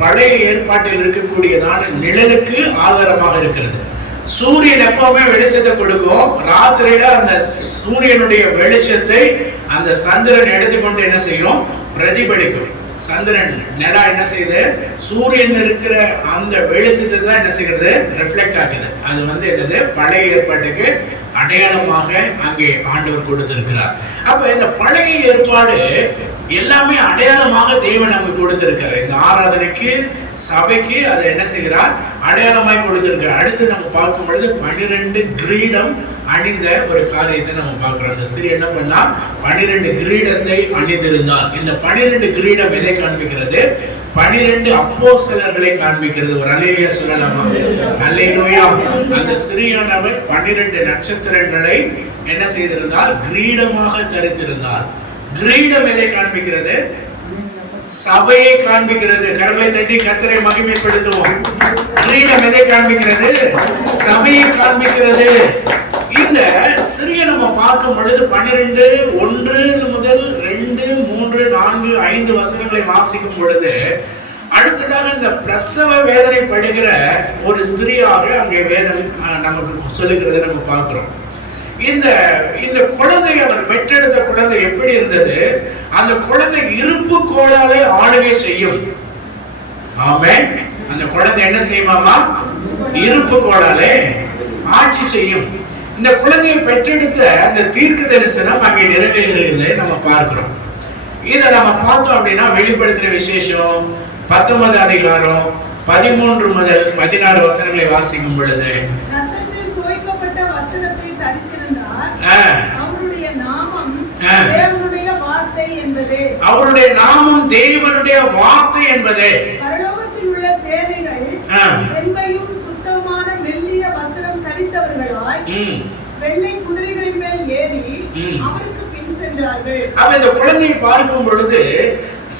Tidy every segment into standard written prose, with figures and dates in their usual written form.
பழைய ஏற்பாட்டில் இருக்கக்கூடியதான நிழலுக்கு ஆதாரமாக இருக்கிறது. சூரியன் எப்பவுமே வெளிச்சத்தை கொடுக்கும். ராத்திரியில அந்த சூரியனுடைய வெளிச்சத்தை அந்த சந்திரன் எடுத்துக்கொண்டு என்ன செய்யும்? பிரதிபலிக்கும். சந்திரன் நிலா என்ன செய்யுது? சூரியன் இருக்கிற அந்த வெளிச்சத்தை தான் என்ன செய்கிறது? ரிஃப்ளெக்ட் ஆகுது. அது என்னது? பழைய ஏற்பாட்டுக்கு அடையாளமாக அங்கே ஆண்டவர் கொடுத்திருக்கிறார். அப்ப இந்த பழைய ஏற்பாடு எல்லாமே அடையாளமாக தேவன் நமக்கு கொடுத்திருக்கிறார். இந்த ஆராதனைக்கு சபைக்கு அதை என்ன செய்கிறார்? அடையாளமாய் கொடுத்திருக்கிறார். அடுத்து நம்ம பார்க்கும் பொழுது 12 கிரீடம் அணிந்த ஒரு காரியத்தை நம்ம பார்க்கிறோம். அந்த ஸ்திரீ என்ன பண்ணா? 12 கிரீடத்தை அணிந்திருந்தார். இந்த 12 கிரீடம் எதை காண்பிக்கிறது? 12 அப்போஸ்தலர்களை காண்பிக்கிறது. ஒரு அல்லேலூயா சொல்லலாமா? அல்லேலூயா. அந்த ஸ்திரீயானவள் 12 நட்சத்திரங்களை என்ன செய்திருந்தால்? கிரீடமாக தரித்திருந்தார். கிரீடம் எதை காண்பிக்கிறது? சபையை காண்பிக்கிறது. கரங்களை தட்டி கர்த்தரை மகிமைப்படுத்துவோம். கிரீடம் எதை காண்பிக்கிறது? சபையை காண்பிக்கிறது. இந்த சிறிய நம்ம பார்க்கும் பொழுது 12 1 முதல் 2 3 4 5 வசனங்களை வாசிக்கும் பொழுது அடுத்ததாக இந்த பிரசவ வேதனை படுகிற ஒரு ஸ்திரீயாக அங்கே வேதம் நமக்கு சொல்லுகிறதை நம்ம பார்க்கிறோம். இந்த குழந்தை, அவர் பெற்றெடுத்த குழந்தை எப்படி இருந்தது? அந்த குழந்தை இருப்பு கோளாலே ஆளுகை செய்யும். ஆமென். அந்த குழந்தை என்ன செய்யுமாமா? இருப்பு கோளாலே ஆட்சி செய்யும். இந்த குழந்தையை பெற்றெடுத்த அந்த தீர்க்க தரிசனம் அங்கே நிறைவேறுகிறதை நம்ம பார்க்கிறோம். இதை நம்ம பார்த்தோம் அப்படின்னா வெளிப்படுத்தின விசேஷம் 19 அதிகாரம் 13 முதல் 16 வசனங்களை வாசிக்கும் பொழுது அவருடைய நாமம் தேவனுடைய வார்த்தை என்பதே. பரலோகத்தில் உள்ள சேனைகள் வெண்மையும் சுத்தமான மெல்லிய வஸ்திரம் தரித்தவர்களாய் வெள்ளை குதிரைகளின் மேல் ஏறி அவருக்கு பின் சென்றார்கள். அப்ப இந்த குழந்தையை பார்க்கும் பொழுது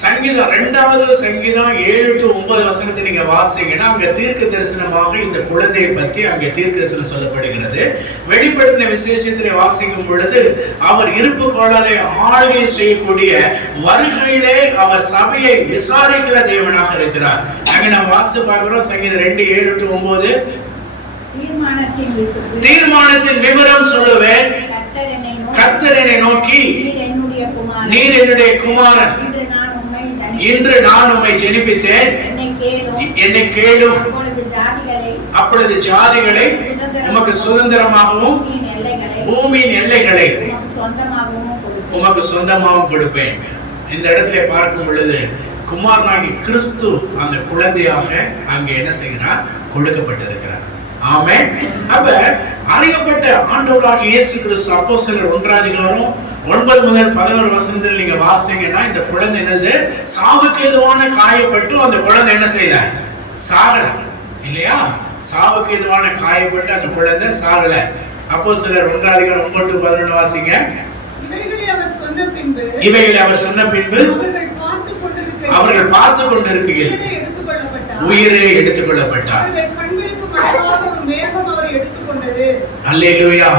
சங்கீதம் 2வது சங்கீதம் 7 to 9 வசனத்தை நீங்க வாசிங்கன்னா அங்க தீர்க்க தரிசனமாக இந்த குழந்தையை பற்றி அங்கே தீர்க்க தரிசனம் சொல்லப்படுகிறது. வெளிப்படுத்தின விசேஷத்திலே வாசிக்கும் பொழுது அவர் இருப்பு கோளாறை ஆளுகை செய்யக்கூடிய வருகையிலே அவர் சபையை விசாரிக்கிற தேவனாக இருக்கிறார். அங்க நம்ம வாசி பார்க்கிறோம். சங்கீதம் 2 7 to 9 தீர்மானத்தின் விவரம் சொல்லுவேன். கர்த்தர் என்னை நோக்கி நீர் என்னுடைய குமாரன், இன்று நான் உம்மை ஜெனிப்பித்தேன், என்னை கேளும். அப்பொழுது ஜாதிகளை உமக்கு சுதந்திரமாகவும் பூமியின் எல்லைகளை உமக்கு சொந்தமாகவும் கொடுப்பேன். இந்த இடத்துல பார்க்கும் பொழுது குமாரனாகி கிறிஸ்து அந்த குழந்தையாக அங்கே என்ன செய்கிறார்? கொடுக்கப்பட்டிருக்கிறார். ஆமென். அப்ப அறியப்பட்ட ஆண்டவராக இயேசு கிறிஸ்து அப்போஸ்தலர் 1 அதிகாரம் 9 முதல் 11 வசனத்தில் நீங்க வாசிங்கன்னா இந்த குழந்தை என்னது? சாவுக்கு ஏதுவான காயப்பட்டு அந்த குழந்தை என்ன செய்யல? சாகல இல்லையா? சாவுக்கு ஏதுவான காயப்பட்டு அந்த குழந்தை சாகல. அப்போஸ்தலர் 1 அதிகாரம் 9 to 11 வாசிங்க. இவைகளை அவர் சொன்ன பின்பு அவர்கள் பார்த்து கொண்டிருக்கையில் உயிரை எடுத்துக் கொள்ளப்பட்டார். அல்லேலூயா.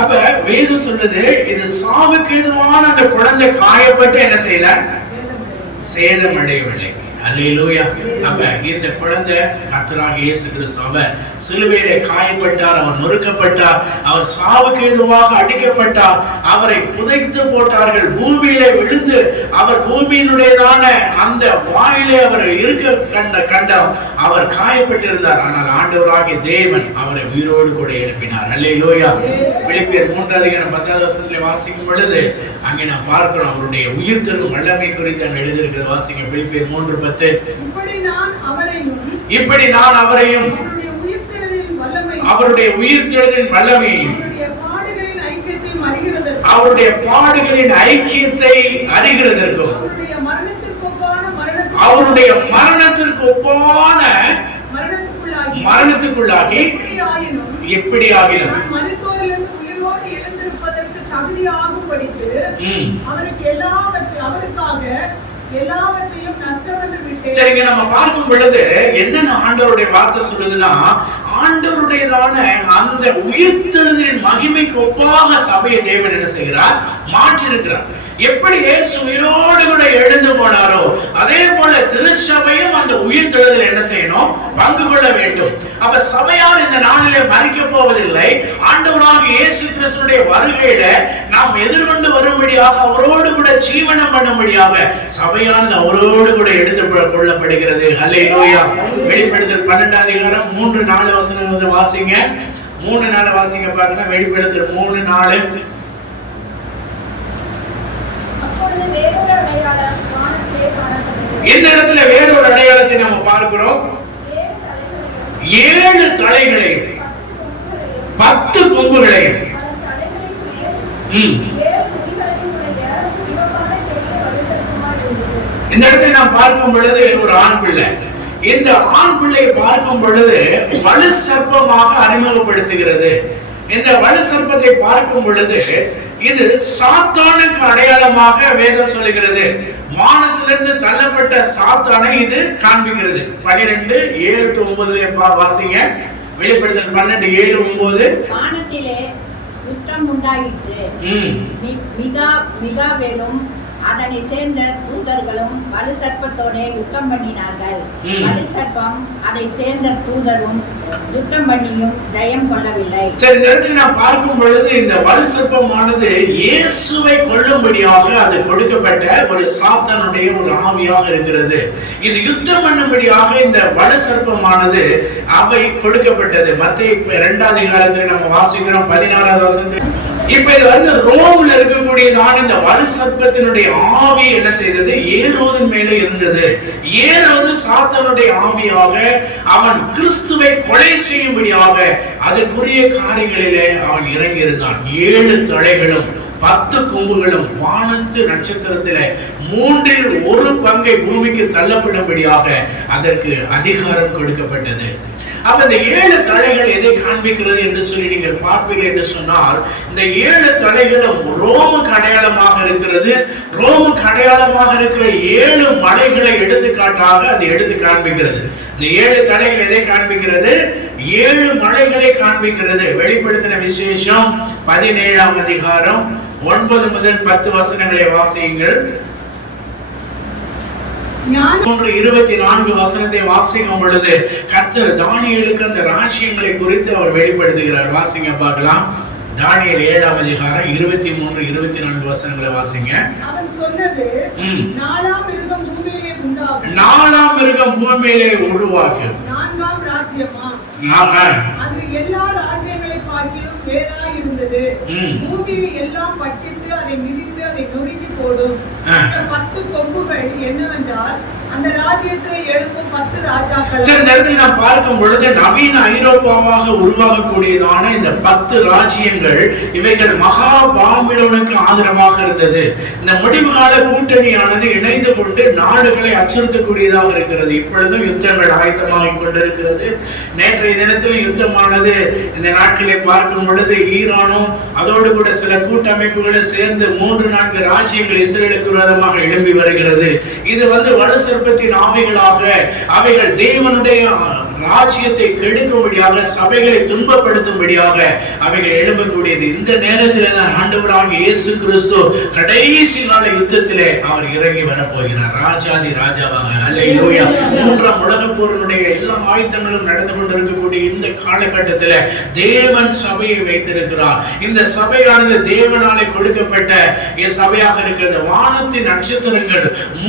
அப்ப வேதம் சொல்றது இது சாவுக்கு எதுவான அந்த குழந்தை காயப்பட்டு என்ன செய்யல? சேதம் அடையவில்லை. அல்லேலூயா. அப்ப இந்த குழந்தை கர்த்தராகிய இயேசு கிறிஸ்து அவர் சிலுவையிலே காயப்பட்டார், அவர் நொறுக்கப்பட்டார், அவர் சாவுக்கு எதுவாக அடிக்கப்பட்டார், அவரை புதைத்து போட்டார்கள், பூமியிலே விழுந்து அவர் பூமியினுடையதான அந்த வாயிலே அவர் இருக்க கண்டம் அவர் காயப்பட்டிருந்தார். ஆனால் ஆண்டவராகிய தேவன் அவரை உயிரோடு கூட எழுப்பினார். அல்லேலூயா. பிலிப்பியர் 3 அதிகாரம் 10வது வசனத்திலே வாசிக்கும் பொழுது அங்கே நாம் பார்க்கிறோம் அவருடைய உயிர்த்தெழும் வல்லமை குறித்து அங்கே எழுதியிருக்கிறது. வாசிங்க பிலிப்பியர் 3:10. இப்படி நான் அவரையும் அவருடைய உயிர்த்தெழுதலின் வல்லமையையும் அவருடைய பாடுகளின் ஐக்கியத்தை அறிகிறதற்கும் அவருடைய மரணத்திற்கு ஒப்பான மரணத்துக்குள்ளாகி எப்படி ஆகிலும் சரிங்க. நம்ம பார்க்கும் பொழுது என்னென்ன ஆண்டவருடைய வார்த்தை சொல்லுதுன்னா, ஆண்டவருடையதான அந்த உயிர்த்தெழுதலின் மகிமைக்கு ஒப்பாக சபையை தேவன் என்ன செய்கிறார்? மாற்றி இருக்கிறார். எப்படி இயேசு உயிரோடு கூட எழுந்து போனாரோ அதே போல திருச்சபையும் அந்த உயிர்த்தெழுதல் என்ன செய்யணும்? பங்கு கொள்ள வேண்டும். அப்ப சபையார் இந்த நாளிலே மரிக்க போவதில்லை. ஆண்டவராகிய இயேசு கிறிஸ்துவினுடைய வருகையில நாம் எதிர்கொண்டு வரும்படியாக, அவரோடு கூட ஜீவனம் பண்ணும்படியாக சபையானது அவரோடு கூட எடுத்து கொள்ளப்படுகிறது. ஹல்லேலூயா. வெளிப்படுத்தல் 12 அதிகாரம் 3-4 வசனங்களை வாசிங்க. 3-4 வாசிங்க பாருங்க. வெளிப்படுத்தல் 3-4. இந்த இடத்துல வேறொரு அடையாளத்தை நம்ம பார்க்கிறோம். 7 தலைகளையும் 10 கொம்புகளையும் இந்த இடத்துல நாம் பார்க்கும் பொழுது ஒரு ஆண் பிள்ளை. இந்த ஆண் பிள்ளையை பார்க்கும் பொழுது வலு சர்ப்பமாக அறிமுகப்படுத்துகிறது. இந்த வலு சர்ப்பத்தை பார்க்கும் பொழுது இது சாத்தானுக்கு அடையாளமாக வேதம் சொல்லுகிறது. வானத்திலிருந்து தள்ளப்பட்ட சாத்தானை இது காண்பிக்கிறது. 12:7-9 வாசிங்க. வெளிப்படுத்தல் 12:7-9. வானத்திலே யுத்தம் உண்டாயிற்று. மிகாவேலும் அதனை சேர்ந்த தூதர்களும் வலு சர்ப்பத்தோட யுத்தம் பண்ணினார்கள். வலு சர்ப்பம் அதை சேர்ந்த தூதரும் யுத்தம் பண்ணியும் ஜெயம் கொள்ளவில்லை. சரி, இந்த இடத்துல நான் பார்க்கும் பொழுது இந்த வலு சர்ப்பமானது இயேசுவை கொல்லும்படியாக அது கொடுக்கப்பட்ட ஒரு சாத்தானுடைய ஒரு ஆவியாக இருக்கிறது. இது யுத்தம் பண்ணும்படியாக இந்த வலு சர்ப்பமானது அவை கொடுக்கப்பட்டது. மத்தேயு 2 அதிகாரத்தில் நம்ம வாசிக்கிறோம் 14வது வசனம். இப்ப இது வந்து ரோம்ல இருக்கக்கூடியதான இந்த வலு சர்ப்பத்தினுடைய ஆவி என்ன செய்தது? ஏரோதின் மேல இருந்தது. ஏரோது சாத்தானுடைய ஆவியாக அவன் கிறிஸ்துவை கொலை செய்யும்படியாக அதற்குரிய காரியங்களிலே அவன் இறங்கி இருந்தான். 7 தலைகளும் 10 கொம்புகளும் வானத்து நட்சத்திரத்திலே 1/3 பங்கை பூமிக்கு தள்ளப்படும்படியாக அதற்கு அதிகாரம் கொடுக்கப்பட்டது. அப்ப இந்த 7 தலைகள் எதை காண்பிக்கிறது என்று சொல்லி நீங்கள் பார்ப்பீர்கள் என்று சொன்னால், இந்த 7 தலைகளும் ரோமுக்கு அடையாளமாக இருக்கிறது. ரோமுக்கு அடையாளமாக இருக்கிற 7 மலைகளை எடுத்துக்காட்டாக அது எடுத்து காண்பிக்கிறது. இந்த 7 தலைகள் எதை காண்பிக்கிறது? 7 மலைகளை காண்பிக்கிறது. வெளிப்படுத்தின விசேஷம் 17ஆம் அதிகாரம் 9 முதல் 10 வசனங்களை வாசியுங்கள். 24 வசனத்தை வாசிக்கும் பொழுது கர்த்தர் தானியேலுக்கு அந்த ராஜ்யங்களை குறித்து அவர் வெளிப்படுத்துகிறார். வாசிங்க பார்க்கலாம். தானியேல் 7ஆம் அதிகாரம் 23-24 வசனங்களை வாசிங்க. அவன் சொன்னது, நாலாம் மிருகம் பூமியிலே உண்டாகும். நாலாம் மிருகம் பூமியிலே உருவாகும். நான்காம் ராஜ்யமா? அது எல்லா ராஜ்யங்களை பார்க்கிலும் வேறாய் இருந்தது. பூமியை எல்லாம் பட்சித்து அதை மிதித்து அதை நொறுக்கி போடும். 10 கொம்புகள் என்னவென்றால் அந்த ராஜ்யத்தை எழுப்பும் 10 ராஜாக்கள். இந்த இடத்துல நாம் பார்க்கும் பொழுது நவீன ஐரோப்பாவாக உருவாகக்கூடியதான இந்த 10 ராஜ்யங்கள், இவைகள் மகா பாபிலோனுக்கு ஆதரவாக இருந்தது. இந்த முடிவு கால கூட்டணியானது இணைந்து கொண்டு நாடுகளை அச்சுறுத்தக்கூடியதாக இருக்கிறது. இப்பொழுதும் யுத்தங்கள் ஆயத்தமாகிக் கொண்டிருக்கிறது. நேற்றைய தினத்தில் யுத்தமானது இந்த நாட்டிலே பார்க்கும் பொழுது ஈரானும் அதோடு கூட சில கூட்டமைப்புகளும் சேர்ந்து 3-4 ராஜ்யங்கள் இஸ்ரேலுக்கு விரோதமாக எழும்பி வருகிறது. இது வந்து வலு சர்ப்பத்தின் ஆவிகளாக அவைகள் தேவனுடைய ராஜ்யத்தை கெடுக்கும்படியாக, சபைகளை துன்பப்படுத்தும்படியாக அவைகள் எழும்பக்கூடியது. இந்த நேரத்தில் தான் ஆண்டவராகிய இயேசு கிறிஸ்து கடைசி கால யுத்தத்திலே அவர் இறங்கி வரப்போகிறார், ராஜாதி ராஜாவாக. அல்லேலூயா. 3ஆம் உலகப் போரினுடைய எல்லா ஆயுதங்களும் நடந்து கொண்டிருக்கக்கூடிய இந்த காலகட்டத்தில் தேவன் சபையை வைத்திருக்கிறார். இந்த சபையானது தேவனாலே கொடுக்கப்பட்ட சபையாக இருக்கிறது. வானத்தின் நட்சத்திரங்கள்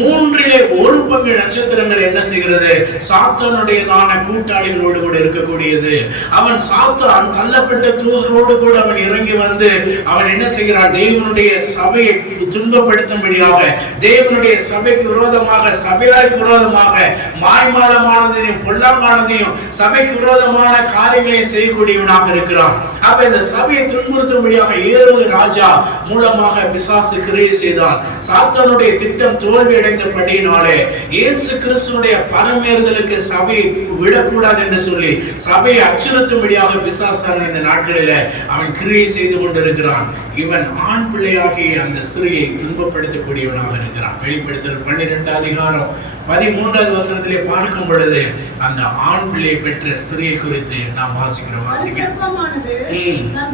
1/3 பங்கு நட்சத்திரங்கள் என்ன செய்கிறது? சாத்தானுடையதான கூட்டாளிகளோடு கூட இருக்கக்கூடியது. அவன் சாத்தான் தள்ளப்பட்ட தூதரோடு கூட அவன் இறங்கி வந்து அவன் என்ன செய்கிறான்? தேவனுடைய சபையை துன்பப்படுத்தும்படியாக, தேவனுடைய சபைக்கு விரோதமாக, சபையாருக்கு விரோதமாக மாய்மாலமானதையும் பொல்லாங்கானதையும் சபைக்கு விரோதமான காரியங்களையும் செய்யக்கூடியவனாக இருக்கிறான். அப்ப இந்த சபையை துன்புறுத்தும்படியாக ஏரோது ராஜா மூலமாக பிசாசு கிரியை செய்தான். சாத்தானுடைய திட்டம் தோல்வி அடைந்தபடியினாலே இயேசு கிறிஸ்துவினுடைய பரமேறுதலுக்கு சபையை விடக்கூடாது என்று சொல்லி சபையை அச்சுறுத்தும்படியாக பிசாசான இந்த நாட்களில அவன் கிரியை செய்து கொண்டிருக்கிறான். இவன் ஆண் பிள்ளையாகிய அந்த ஸ்திரியை துன்பப்படுத்தக்கூடியவனாக இருக்கிறான். வெளிப்படுத்தல் 12 அதிகாரம் 13வது வசனத்திலே பார்க்கும் பொழுது அந்த ஆண் பிள்ளையை பெற்ற ஸ்திரியை குறித்து நாம் வாசிக்கிறோம். வாசிக்கிறோம்.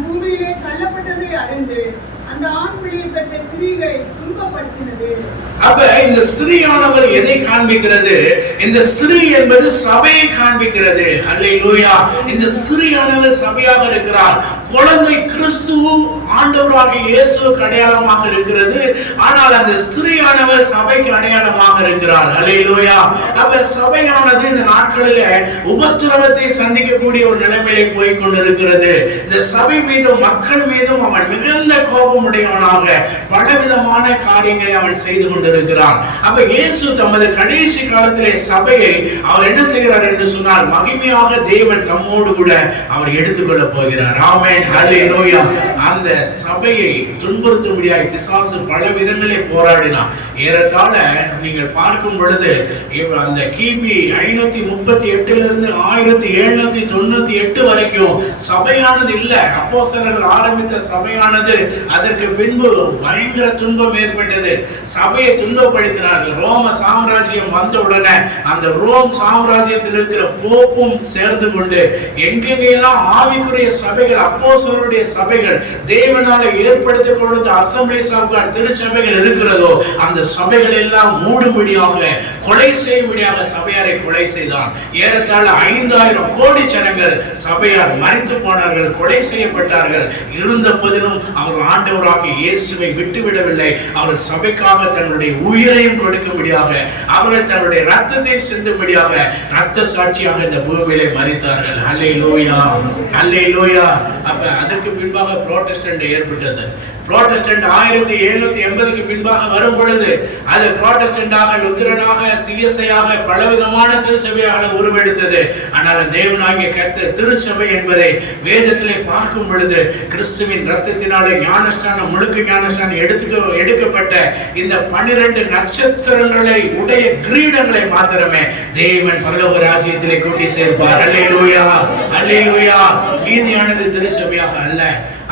பூமியிலே தள்ளப்பட்டதை அறிந்து அந்த ஆண் பிள்ளையை பெற்ற ஸ்திரீகள் ஏற்படுத்தினது. அப்ப இந்த ஸ்திரீயானவர் எதை காண்பிக்கிறது? இந்த ஸ்திரீ என்பது சபையை காண்பிக்கிறது. அல்லேலூயா. இந்த ஸ்திரீயானவர் சபையாக இருக்கிறார். குழந்தை கிறிஸ்து ஆண்டவராகிய இயேசுவுக்கு அடையாளமாக இருக்கிறது. ஆனால் அந்த ஸ்திரீயானவர் சபைக்கு அடையாளமாக இருக்கிறார். அல்லேலூயா. அப்ப சபையானது இந்த நாட்களிலே உபத்திரவத்தை சந்திக்கக்கூடிய ஒரு நிலைமையிலே போய் கொண்டிருக்கிறது. இந்த சபை மீதும் மக்கள் மீதும் அவன் மிகுந்த கோபமுடையவனாக பலவிதமான காரியங்களை அவன் செய்து கொண்டிருக்கிறான். அப்ப இயேசு தமது கடைசி காலத்திலே சபையை அவர் என்ன செய்கிறார் என்று சொன்னால், மகிமையாக தேவன் தம்மோடு கூட அவர் எடுத்துக்கொள்ள போகிறார். ஆமென். ஹல்லேலூயா. அந்த சபையை துன்புறுத்தும்படியாய் பிசாசு பல விதங்களே போராடினான். ஏறத்தாழ நீங்கள் பார்க்கும் பொழுது அந்த கிபி 538 இருந்து 1798 வரைக்கும் சபையானது இல்ல. அப்போஸ்தலர்கள் ஆரம்பித்த சபையானது அதற்கு பின்பு பயங்கர துன்பம் ஏற்பட்டது. சபையை துன்பப்படுத்தினார்கள். ரோம சாம்ராஜ்யம் வந்த உடனே அந்த ரோம் சாம்ராஜ்யத்தில் இருக்கிற போப்பும் சேர்ந்து கொண்டு எங்கெங்கெல்லாம் ஆவிக்குரிய சபைகள், அப்போஸ்தலருடைய சபைகள், தேவனால ஏற்படுத்திக் கொண்ட அசெம்பிளிஸ் ஆஃப் காட் திருச்சபைகள் இருக்கிறதோ அந்த சபைகள் எல்லாம் மூடும்படியாக, கொலை செய்யும்படியாக சபையாரை கொலை செய்தான். ஏறத்தாழ 5000 கோடி ஜனங்கள் சபையார் மரித்து போனார்கள், கொலை செய்யப்பட்டார்கள். இருந்த போதிலும் அவர்கள் ஆண்டவராகிய இயேசுவை விட்டுவிடவில்லை. அவர்கள் சபைக்காக தன்னுடைய உயிரையும் கொடுக்கும்படியாக, அவர்கள் தன்னுடைய ரத்தத்தை சிந்தும்படியாக ரத்த சாட்சியாக இந்த பூமியிலே மரித்தார்கள். அல்லேலூயா, அல்லேலூயா. அப்ப அதற்கு பின்பாக புரோட்டஸ்டன்ட் ஏற்பட்டது. புரோட்டஸ்டன்ட் 1780க்கு பின்பாக வரும் பொழுது அது புரோட்டஸ்டன்டாக, லுத்தரனாக, சிஎஸ்ஐயாக பலவிதமான திருச்சபையாக உருவெடுத்தது. ஆனால் தேவனாகிய கர்த்தர் திருச்சபை என்பதை வேதத்திலே பார்க்கும் பொழுது கிறிஸ்துவின் ரத்தத்தினாலே ஞானஸ்நானம், முழுக்க ஞானஸ்நானம் எடுக்கப்பட்ட இந்த 12 நட்சத்திரங்களை உடைய கிரீடங்களை மாத்திரமே தேவன் பரலோக ராஜ்யத்திலே கூட்டி சேர்ப்பார். அல்லேலூயா, அல்லேலூயா. நீதியானது திருச்சபையாக அல்ல.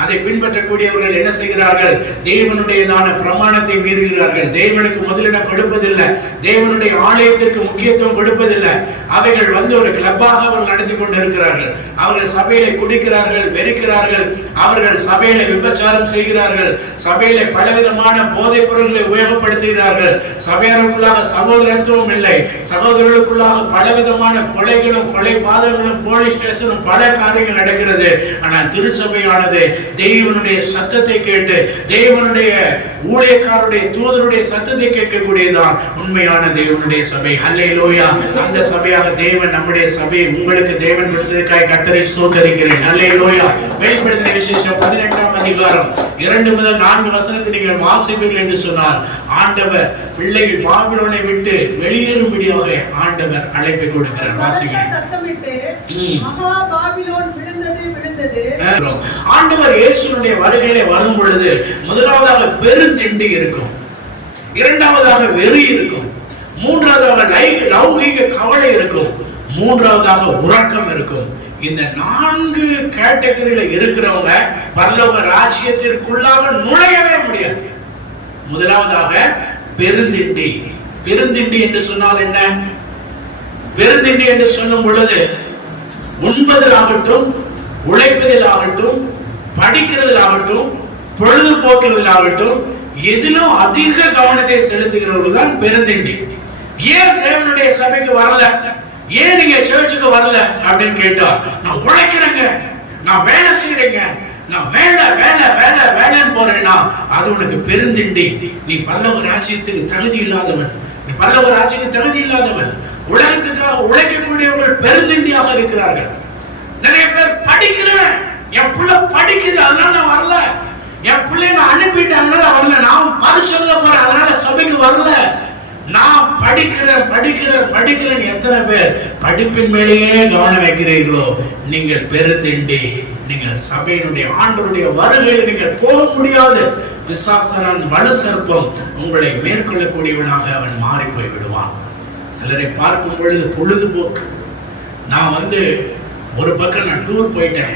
அதை பின்பற்றக்கூடியவர்கள் என்ன செய்கிறார்கள்? தேவனுடையதான பிரமாணத்தை மீறுகிறார்கள். தேவனுக்கு முதலிடம் கொடுப்பதில்லை. தேவனுடைய ஆலயத்திற்கு முக்கியத்துவம் கொடுப்பதில்லை. அவைகள் ஒரு கிளப்பாக அவர்கள் நடத்தி கொண்டிருக்கிறார்கள். அவர்கள் சபையில குடிக்கிறார்கள், வெறுக்கிறார்கள். அவர்கள் சபையில விபச்சாரம் செய்கிறார்கள். சபையில பலவிதமான போதைப் பொருட்களை உபயோகப்படுத்துகிறார்கள். சபையாருக்குள்ளாக சகோதரத்துவம் இல்லை. சகோதரர்களுக்குள்ளாக பலவிதமான கொலைகளும், கொலை பாதங்களும், போலீஸ் ஸ்டேஷனும் பல காரியங்கள் நடக்கிறது. ஆனால் திருச்சபையானது தேவனுடைய சத்தத்தை கேட்டு, தேவனுடைய ஊழியக்காரருடைய தூதருடைய சத்தத்தை கேட்கக்கூடியதான் உண்மையான தேவனுடைய சபை. அல்லேலூயா. அந்த சபையாக தேவன் நம்முடைய சபையை உங்களுக்கு தேவன் கொடுத்ததற்காக கர்த்தரை ஸ்தோத்திரிக்கிறேன். அல்லேலூயா. வெளிப்படுத்தின விசேஷம் 18ஆம் அதிகாரம் 2 முதல் 4 வசனத்தை நீங்கள் வாசிப்பீர்கள் என்று சொன்னால், ஆண்டவர் பிள்ளைகள் பாபிலோனை விட்டு வெளியேறும்படியாக ஆண்டவர் அழைப்பை கொடுக்கிறார். வாசிக்கிறேன். ஆண்டவர் இயேசுவினுடைய வருகையிலே வரும் பொழுது முதலாவதாக பெருந்திண்டி இருக்கும், இரண்டாவதாக வெறி இருக்கும், மூன்றாவதாக லௌகிக கவலை இருக்கும், மூன்றாவதாக உறக்கம் இருக்கும். இந்த 4 கேட்டகரியில இருக்கிறவங்க பரலோக ராஜ்யத்திற்குள்ளாக நுழையவே முடியாது. முதலாவதாக பெருந்திண்டி. பெருந்திண்டி என்று சொன்னால் என்ன? பெருந்திண்டி என்று சொல்லும் பொழுது உண்பதில் ஆகட்டும், உழைப்பதில் ஆகட்டும், படிக்கிறதில் ஆகட்டும், பொழுதுபோக்குறதில் ஆகட்டும், எதிலும் அதிக கவனத்தை செலுத்துகிறவர்கள் தான் பெருந்திண்டி. ஏன் தேவனுடைய சபைக்கு வரல, ஏன் நீங்க சர்ச்சுக்கு வரல அப்படின்னு கேட்டா, நான் உழைக்கிறேங்க, நான் வேலை செய்யறேங்க, நான் வேலை வேலை வேலை வேலைன்னு போறேன்னா அது உனக்கு பெருந்திண்டி. நீ பரலோக ராஜ்யத்துக்கு தகுதி இல்லாதவன், நீ பரலோக ராஜ்யத்துக்கு தகுதி இல்லாதவன். உலகத்துக்காக உழைக்கக்கூடியவர்கள் பெருந்திண்டியாக இருக்கிறார்கள். நிறைய பேர் படிக்கிறேன், என் பிள்ளை படிக்குது அதனால நான் வரல, என் பிள்ளைய நான் அனுப்பிட்டேன் அதனால வரல, நான் பரிசோதனை போறேன் அதனால சபைக்கு வரல. நான் படிக்கிறேன் படிக்கிறேன் படிக்கிறேன். எத்தனை பேர் படிப்பின் மேலேயே கவனம் வைக்கிறீர்களோ நீங்கள் பெருந்திண்டி. நீங்கள் சபையினுடைய ஆண்டவருடைய வருகையில் நீங்கள் போக முடியாது. பிசாசனான் வலு சர்ப்பம் உங்களை மேற்கொள்ளக்கூடியவனாக அவன் மாறி போய் விடுவான். சிலரை பார்க்கும் பொழுது பொழுதுபோக்கு. நான் ஒரு பக்கம் நான் டூர் போயிட்டேன்,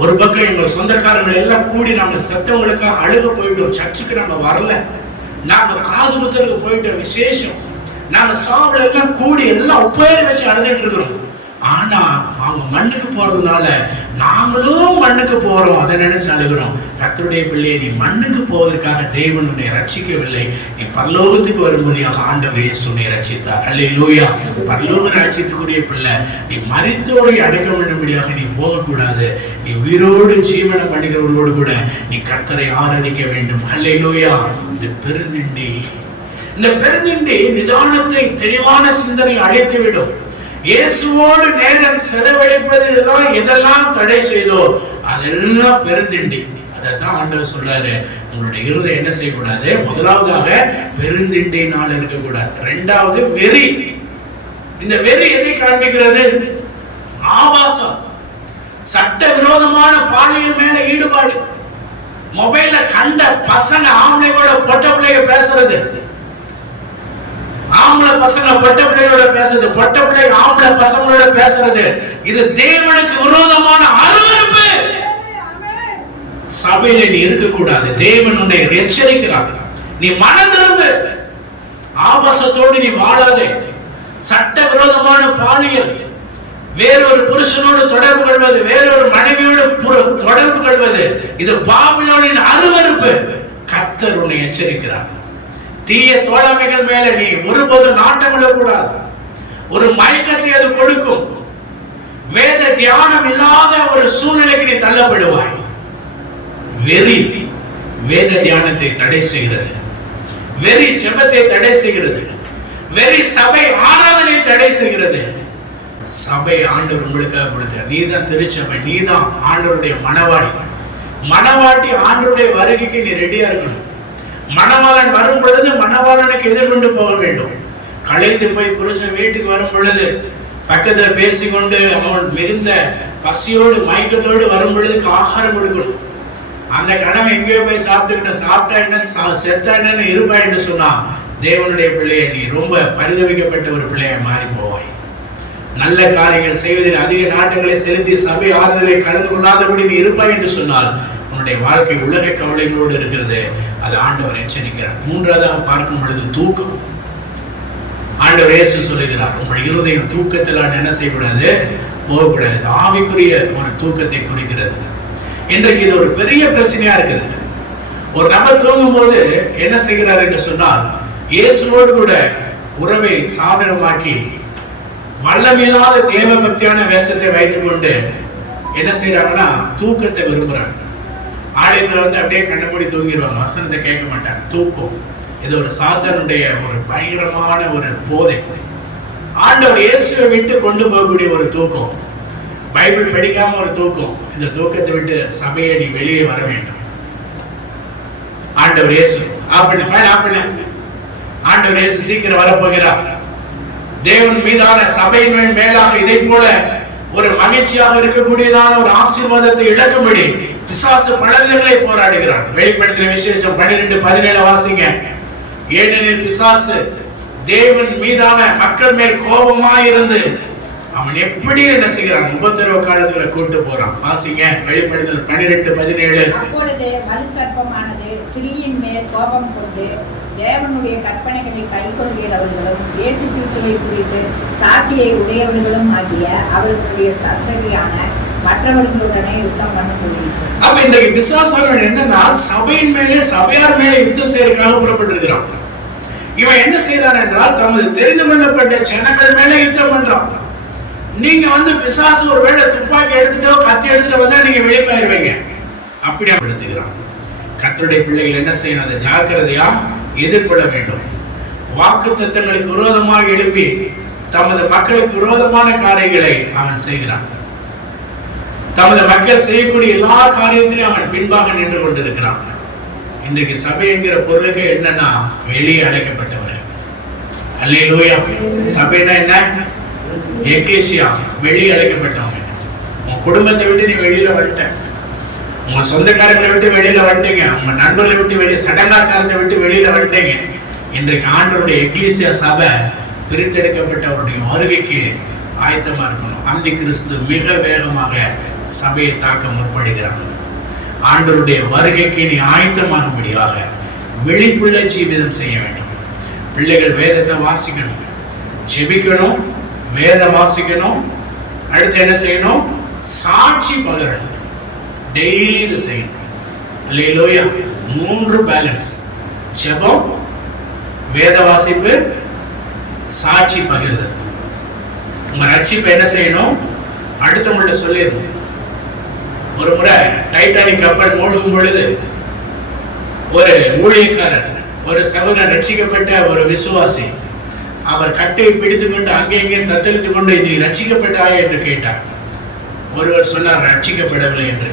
ஒரு பக்கம் எங்க சொந்தக்காரங்களை எல்லாம் கூடி நாங்க செத்தவங்களுக்காக அழுக போயிட்டோம், சர்ச்சுக்கு நாங்க வரல, நாங்க காது குத்தருக்கு போயிட்டோம், விசேஷம், நாங்க சாவல எல்லாம் கூடி எல்லாம் உப்பேற வச்சு அழுதுட்டு இருக்கிறோம். ஆனா அவங்க மண்ணுக்கு போறதுனால நாங்களும் மண்ணுக்கு போறோம், அதை நினைச்சு அழுகிறோம். கர்த்தருடைய பிள்ளையை, நீ மண்ணுக்கு போவதற்காக தேவன் உன்னை ரட்சிக்கவில்லை. நீ பரலோகத்துக்கு வரும்படியாக ஆண்டவர் இயேசு உன்னை ரட்சித்தார். அல்லேலூயா. பரலோக ராஜ்யத்துக்குரிய பிள்ளை, நீ மரித்தோரை அடக்க வேண்டும்படியாக நீ போகக்கூடாது. நீ உயிரோடு ஜீவனம் பண்ணுகிறவர்களோடு கூட நீ கர்த்தரை ஆராதிக்க வேண்டும். அல்லேலூயா. இந்த பெருந்திண்டி, இந்த பெருந்திண்டி நிதானத்தை, தெளிவான சிந்தனை அழைத்துவிடும். இயேசுவோடு நேரம் செலவழிப்பது எதெல்லாம் தடை செய்தோ அதெல்லாம் பெருந்திண்டி. அதான் ஆண்டவர் சொல்றாரு, உங்களுடைய இருதயம் என்ன செய்யக்கூடாது? முதலாவதாக பெருந்திண்டினால் இருக்கக்கூடாது. இரண்டாவது வெறி. இந்த வெறி எதை காண்பிக்கிறது? ஆபாசம், சட்ட விரோதமான பாலியல் மேல ஈடுபாடு. மொபைல்ல கண்ட பசங்க ஆம்பளையோட பொட்ட பிள்ளைங்க பேசுறது, ஆம்பளை பசங்க பொட்ட பிள்ளைகளோட பேசுறது, பொட்ட பிள்ளைங்க ஆம்பளை பசங்களோட பேசுறது, இது தேவனுக்கு விரோதமான அருவருப்பு. சபையில நீ இருக்கக்கூடாது. தேவன் உன்னை எச்சரிக்கிறார். நீ மனம் திரும்பு. ஆபாசத்தோடு நீ வாழாதே. சட்ட விரோதமான பாலியல், வேறொரு புருஷனோடு தொடர்பு கொள்வது, வேறொரு மனைவியோடு தொடர்பு கொள்வது, இது பாபிலோனின் அருவருப்பு. கர்த்தர் உன்னை எச்சரிக்கிறார். தீய தோழமைகள் மேல நீ ஒருபோது நாட்டம் கொள்ளக்கூடாது. ஒரு மயக்கத்தை அது கொடுக்கும். வேத தியானம் இல்லாத ஒரு சூழ்நிலைக்கு நீ தள்ளப்படுவாய். வெறி வேத தியானத்தை தடை செய்கிறது. வெறி ஜெபத்தை தடை செய்கிறது. வெறி சபை ஆராதனை தடை செய்கிறது. சபை ஆண்டவர் உங்களுக்காக கொடுத்தார். நீதான் திருச்சபை, நீதான் ஆண்டவருடைய மணவாட்டி. மணவாட்டி ஆண்டவருடைய வருகைக்கு நீ ரெடியா இருக்கணும். மணவாளன் வரும் பொழுது மணவாளனுக்கு எதிர்கொண்டு போக வேண்டும். களைத்து போய் புருஷன் வீட்டுக்கு வரும் பொழுது பக்கத்துல பேசிக்கொண்டு அவன் மிகுந்த பசியோடு மயக்கத்தோடு வரும் பொழுதுக்கு ஆகாரம் கொடுக்கணும். அந்த கணவன் எங்கேயோ போய் சாப்பிட்டா என்ன, செத்தா என்ன, இருப்பா என்று சொன்னா, தேவனுடைய பிள்ளையை நீ ரொம்ப பரிதவிக்கப்பட்ட ஒரு பிள்ளையை மாறி போவாய். நல்ல காரியங்கள் செய்வதில் அதிக நாட்டங்களை செலுத்தி சபை ஆறுதலை கலந்து கொள்ளாதபடி நீ இருப்பாய் என்று சொன்னால் உன்னுடைய வாழ்க்கை உலக கவலைகளோடு இருக்கிறது. அது ஆண்டவர் எச்சரிக்கிறார். மூன்றாவதாக பார்க்கும் பொழுது தூக்கம். ஆண்டவர் இயேசு சொல்லுகிறார், உங்கள் இருதயம் தூக்கத்தில் என்ன செய்யக்கூடாது? போகக்கூடாது. ஆவிக்குரிய ஒரு தூக்கத்தை குறிக்கிறது. இன்றைக்கு இது ஒரு பெரிய பிரச்சனையா இருக்குது. ஒரு நபர் தூங்கும் போது என்ன செய்கிறார் என்று சொன்னால், இயேசுவோடு கூட உறவை சாதகமாக்கி வல்லமில்லாத தேவ பக்தியான வேஷத்தை வைத்துக் கொண்டு என்ன செய்யறாங்கன்னா தூக்கத்தை விரும்புறாங்க. ஆலயத்துல அப்படியே கண்ண மூடி தூங்கிடுவாங்க, வசனத்தை கேட்க மாட்டாங்க. தூக்கம் இது ஒரு சாத்தானுடைய ஒரு பயங்கரமான ஒரு போதை. ஆண்டவர் இயேசுவை விட்டு கொண்டு போகக்கூடிய ஒரு தூக்கம், பைபிள் படிக்காம ஒரு தூக்கம். இந்த தூக்கத்தை விட்டு சபையை நீ வெளியே வர வேண்டும். ஆண்டவர் இயேசு ஆண்டவர் இயேசு சீக்கிரம் வரப்போகிறார். தேவன் மீதான சபையின் மேலாக இதை போல ஒரு மகிழ்ச்சியாக இருக்கக்கூடியதான ஒரு ஆசீர்வாதத்தை இழக்கும்படி பிசாசு பல விதங்களை போராடுகிறான். வெளிப்படுத்தின விசேஷம் 12:17 வாசிங்க. ஏனெனில் பிசாசு தேவன் மீதான மக்கள் மேல் கோபமாயிருந்து அவன் எப்படி என்ன செய்கிறான்? உபத்திரவ காலத்துல கூட்டு போறான். வாசிங்க வெளிப்படுத்தல் 12:17. அப்பொழுது மறுசர்ப்பமானது ஸ்திரீயின் மேல் கோபம் கொண்டு தேவனுடைய கற்பனைகளை கைக்கொள்கிறவர்களும் இயேசு கிறிஸ்துவை குறித்து சாட்சியை உடையவர்களும் ஆகிய அவர்களுடைய சந்ததியான மற்றவர்களுடனே யுத்தம் பண்ண முடியும். அப்ப இந்த பிசாசானவன் என்னன்னா சபையின் மேலே சபையார் மேலே யுத்தம் செய்யறதுக்காக புறப்பட்டிருக்கிறான். இவன் என்ன செய்யறான் என்றால் தமது தெரிந்து கொள்ளப்பட்ட ஜனங்கள் மேல யுத்தம் பண்றான். நீங்க பிசாசு ஒரு வேளை துப்பாக்கி எடுத்துட்டோ கத்தி எடுத்துட்டு வந்தா நீங்க வெளியே போயிருவீங்க. அப்படியா படுத்துகிறான். கர்த்தருடைய பிள்ளைகள் என்ன செய்யணும்? அதை ஜாக்கிரதையா எதிர்கொள்ள வேண்டும். வாக்குத்தத்தங்களுக்கு விரோதமாக எழுப்பி தமது மக்களுக்கு விரோதமான காரியங்களை அவன் செய்கிறான். தமது மக்கள் செய்யக்கூடிய எல்லா காரியத்திலும் அவன் பின்பாக நின்று கொண்டிருக்கிறான். இன்றைக்கு சபை என்கிற பொருளுக்கு என்னன்னா வெளியே அழைக்கப்பட்டவர்கள். அல்லேலூயா. சபைனா என்ன? எக்லீசியா, வெளியே அழைக்கப்பட்டவங்க. உன் குடும்பத்தை விட்டு நீ வெளியில வந்துட்ட, உங்க சொந்தக்காரங்களை விட்டு வெளியில வந்துட்டீங்க, உங்க நண்பர்களை விட்டு வெளியே, சடங்காச்சாரத்தை விட்டு வெளியில வந்துட்டீங்க. இன்றைக்கு ஆண்டவருடைய எக்லீசியா சபை பிரித்தெடுக்கப்பட்டவருடைய வருகைக்கு ஆயத்தமா இருக்கணும். அந்தி கிறிஸ்து மிக வேகமாக சபையை தாக்க முற்படுகிறார். ஆண்டவருடைய வருகைக்கு நீ ஆயத்தமாகும்படியாக விழிப்புள்ள ஜீவிதம் செய்ய வேண்டும். பிள்ளைகள் வேதத்தை வாசிக்கணும், ஜெபிக்கணும், வேதம் வாசிக்கணும், அடுத்து என்ன செய்யணும்? சாட்சி பகரணும். டெய்லி இது செய்யணும். அல்லேலூயா. 3 பேலன்ஸ்: ஜெபம், வேத வாசிப்பு, சாட்சி பகிர்தல். உங்க ரட்சிப்பு என்ன செய்யணும்? அடுத்தவங்கள்ட்ட சொல்லிடணும். ஒரு முறை டைட்டானிக் கப்பல் மூழ்கும் பொழுது ஒரு ஊழியக்காரர், ஒரு சகோதரன், ரட்சிக்கப்பட்ட ஒரு விசுவாசி, அவர் கட்டையை பிடித்துக் கொண்டு அங்கே இங்கே தத்தளித்துக் கொண்டு நீ ரட்சிக்கப்பட்டாய் என்று கேட்டார். ஒருவர் சொன்னார் ரட்சிக்கப்படவில்லை என்று.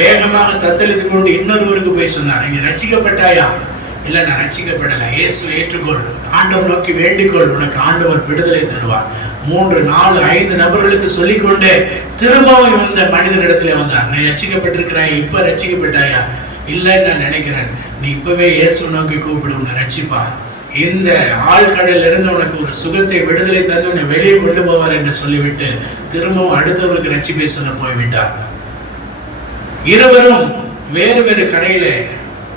வேகமாக தத்தளித்துக் கொண்டு இன்னொருவருக்கு போய் சொன்னார், நீ ரட்சிக்கப்பட்டாயா? இல்ல, நான் ரட்சிக்கப்படலை. இயேசு ஏற்றுக்கொள், ஆண்டவர் நோக்கி வேண்டிக்கொள், உனக்கு ஆண்டவர் விடுதலை தருவார். 3, 4, 5 நபர்களுக்கு சொல்லிக்கொண்டு திரும்பவும் வந்த மனிதனிடத்துல வந்தார். நீ ரட்சிக்கப்பட்டிருக்கிறாய், இப்ப ரட்சிக்கப்பட்டாயா? இல்லை, நான் நினைக்கிறேன், நீ இப்பவே இயேசு நோக்கி கூப்பிடு, உன்னை ரட்சிப்பா. இந்த ஆழ்கடலில் இருந்து உனக்கு ஒரு சுகத்தை, விடுதலை தந்து உன்னை வெளியே கொண்டு போவார் என்று சொல்லிவிட்டு திரும்பவும் அடுத்தவர்களுக்கு ரட்சிப்பை சொல்ல போய்விட்டார். இருவரும் வேறு வேறு கரையில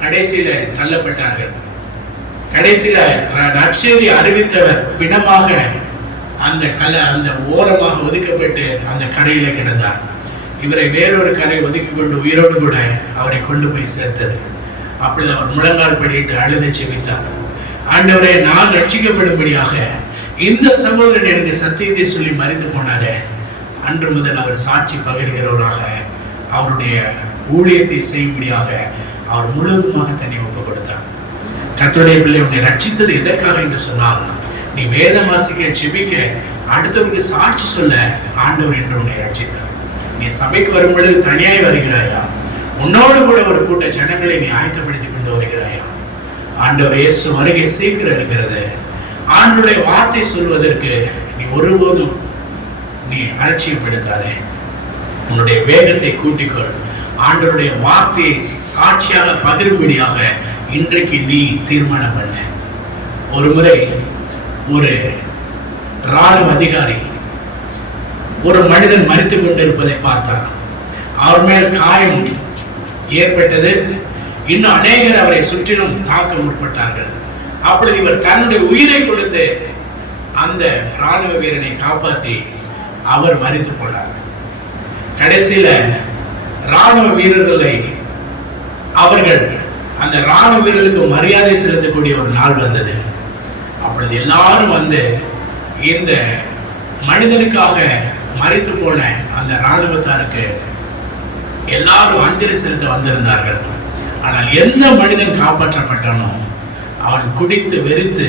கடைசியில தள்ளப்பட்டார்கள். கடைசியில நற்செய்தி அறிவித்தவர் பிணமாக அந்த ஓரமாக ஒதுக்கப்பட்டு அந்த கரையில கிடந்தார். இவரை வேறொரு கரை ஒதுக்கி கொண்டு உயிரோடு கூட அவரை கொண்டு போய் சேர்த்தது. அப்படி அவர் முழங்கால் படிட்டு அழுத செவித்தார். ஆண்டவரே, நான் ரட்சிக்கப்படும்படியாக இந்த சகோதரன் எனக்கு சத்தியத்தை சொல்லி மறித்து போனாரே, அன்று முதல் அவர் சாட்சி பகிர்கிறவராக, அவருடைய ஊழியத்தை செய்யும்படியாக அவர் முழுவதுமாக தன்னை ஒப்புக் கொடுத்தார். கர்த்தருடைய பிள்ளை, உன்னை ரட்சித்தது எதற்காக என்று சொன்னால், நீ வேதம் வாசிக்க, செபிக்க, அடுத்தவருக்கு சாட்சி சொல்ல ஆண்டவர் என்று உன்னை ரட்சித்தார். நீ சபைக்கு வரும் பொழுது தனியாய் வருகிறாயா? உன்னோடு கூட ஒரு கூட்ட ஜனங்களை நீ ஆயத்தப்படுத்திக் கொண்டு வருகிறாயா? ஆண்டவர் இயேசு வருகை சீக்கிரம் இருக்கிறது. ஆண்டவருடைய வார்த்தை சொல்வதற்கு நீ ஒருபோதும் நீ அலட்சியப்படுத்தாதே. உன்னுடைய வேகத்தை கூட்டிக்கொள். ஆண்டவருடைய வார்த்தையை சாட்சியாக பகிரும்படியாக இன்றைக்கு நீ தீர்மானம் பண்ண. ஒரு முறை ஒரு ராணுவ அதிகாரி ஒரு மனிதன் மரித்துக் கொண்டிருப்பதை பார்த்தார். அவர் மேல் காயம் ஏற்பட்டது. இன்னும் அநேகர் அவரை சுற்றிலும் தாக்க முற்பட்டார்கள். அப்பொழுது இவர் தன்னுடைய உயிரை கொடுத்து அந்த ராணுவ வீரனை காப்பாற்றி அவர் மரித்து போனார். கடைசியில ராணுவ வீரர்களை அவர்கள் அந்த ராணுவ வீரர்களுக்கு மரியாதை செலுத்தக்கூடிய ஒரு நாள் வந்தது. அப்பொழுது எல்லாரும் வந்து இந்த மனிதனுக்காக மரித்து போன அந்த ராணுவத்தாருக்கு எல்லாரும் அஞ்சலி செலுத்த வந்திருந்தார்கள். ஆனால் எந்த மனிதன் காப்பாற்றப்பட்டானோ அவன் குடித்து வெறித்து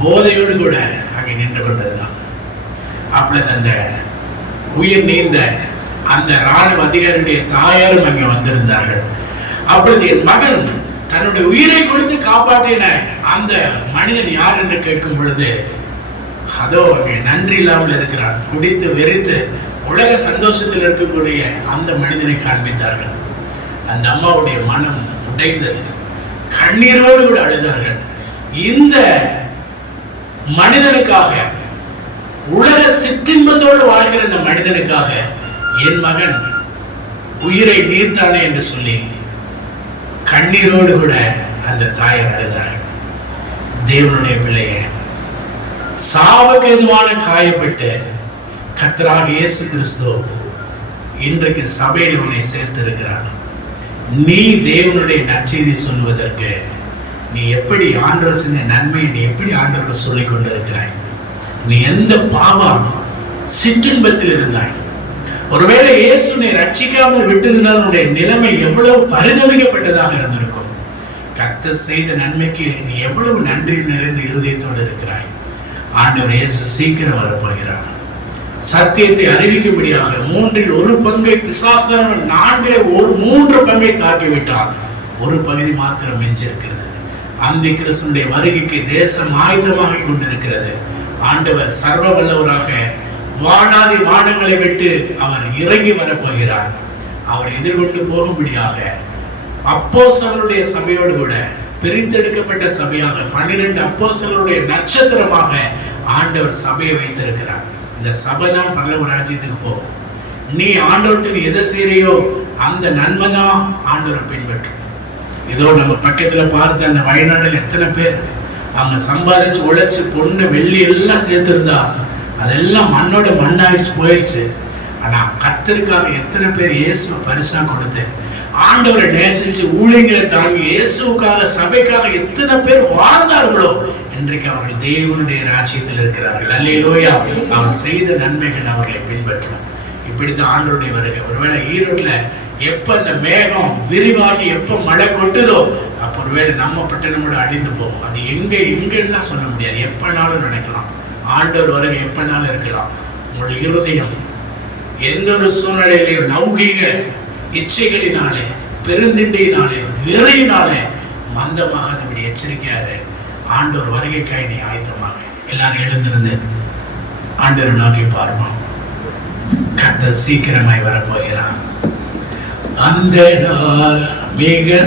போதையோடு கூட அங்கே நின்று கொண்டிருந்தான். அப்பொழுது அந்த உயிர் நீந்த அந்த ராணுவ அதிகாரியுடைய தாயாரும் அங்கே வந்திருந்தார்கள். அப்பொழுது என் மகன் தன்னுடைய உயிரை கொடுத்து காப்பாற்றின அந்த மனிதன் யார் என்று கேட்கும் பொழுது, அதோ அங்கே நன்றி இல்லாமல் இருக்கிறான், குடித்து வெறித்து உலக சந்தோஷத்தில் இருக்கக்கூடிய அந்த மனிதனை காண்பித்தார்கள். அந்த அம்மாவுடைய மனம் உடைந்தது. கண்ணீரோடு கூட அழுதார்கள். இந்த மனிதனுக்காக, உலக சிற்றின்பத்தோடு வாழ்கிற இந்த மனிதனுக்காக என் மகன் உயிரை நீர்த்தானே என்று சொல்லி கண்ணீரோடு கூட அந்த தாயார் அழுதார்கள். தேவனுடைய பிள்ளையே, சாவுக்கு எதுவான காயப்பட்டு கர்த்தராகிய இயேசு கிறிஸ்து இன்றைக்கு சபையில் உன்னை சேர்த்திருக்கிறார். நீ தேவனுடைய நற்செய்தி சொல்வதற்கு நீ எப்படி ஆண்டவர் செஞ்ச நன்மையை நீ எப்படி ஆண்டவர் சொல்லிக் கொண்டிருக்கிறாய்? நீ எந்த பாவம் சிற்றின்பத்தில் இருந்தாய்? ஒருவேளை இயேசுனை ரட்சிக்காமல் விட்டிருந்தால் உன்னுடைய நிலைமை எவ்வளவு பரிதவிக்கப்பட்டதாக இருந்திருக்கும். கர்த்தர் செய்த நன்மைக்கு நீ எவ்வளவு நன்றி நிறைந்த இருதயத்தோடு இருக்கிறாய். ஆண்டவர் இயேசு சீக்கிரம் வரப்போகிறார். சத்தியத்தை அறிவிக்கும்படியாக 1/3 பங்கை பிசாசான 4/3 பங்கை தாக்கிவிட்டால் ஒரு பகுதி மாத்திரம் மிஞ்சிருக்கிறது. அந்த கிறிஸ்துடைய வருகைக்கு தேசம் ஆயுதமாக கொண்டிருக்கிறது. ஆண்டவர் சர்வ வல்லவராக வானாதி வானங்களை விட்டு அவர் இறங்கி வரப்போகிறார். அவர் எதிர்கொண்டு போகும்படியாக அப்போஸ்தலருடைய சபையோடு கூட பிரித்தெடுக்கப்பட்ட சபையாக 12 அப்போஸ்தலருடைய நட்சத்திரமாக ஆண்டவர் சபையை வைத்திருக்கிறார். இந்த சபை தான் பரலோக ராஜ்யத்துக்கு போகும். நீ ஆண்டவருக்கு எதை செய்யறியோ அந்த நன்மை தான் ஆண்டவரை பின்பற்றும். இதோ நம்ம பக்கத்துல பார்த்த அந்த வயநாடுல எத்தனை பேர் அவங்க சம்பாதிச்சு உழைச்சு பொண்ணு வெள்ளி எல்லாம் சேர்த்திருந்தா அதெல்லாம் மண்ணோட மண்ணாயிடுச்சு போயிடுச்சு. ஆனா கர்த்தருக்காக எத்தனை பேர் இயேசு பரிசா கொடுத்து ஆண்டவரை நேசிச்சு ஊழியங்களை தாங்கி இயேசுக்காக சபைக்காக எத்தனை பேர் வாழ்ந்தார்களோ இன்றைக்கு அவர்கள் தேவனுடைய ராஜ்யத்தில் இருக்கிறார்கள். அல்லேலூயா. அவர் செய்த நன்மைகள் அவர்களை பின்பற்றும். இப்படித்தான் ஆண்டவருடைய வருகை. ஒருவேளை ஈரோட்ல எப்ப அந்த மேகம் விரிவாகி எப்ப மழை கொட்டுதோ அப்ப ஒருவேளை நம்ம பட்டணமோட அழிந்து போகும். அது எங்கன்னா சொல்ல முடியாது, எப்பனாலும் நடக்கலாம். ஆண்டவர் வருகை எப்பனாலும் இருக்கலாம். உங்கள் இருதயம் எந்த ஒரு சூழ்நிலையிலையும் லௌகீக இச்சைகளினாலே, பெருந்திண்டையினாலே, விரையினாலே மந்தமாக நம்முடைய எச்சரிக்கையாரு. ஆண்டவர் வருகைக்காய் நீ ஆயத்தமாக எல்லாரும் எழுந்திருந்து ஆண்டவர் நோக்கி பார்ப்போம். கர்த்தர் சீக்கிரமாய் வரப்போகிறார். அந்த நாள் மிக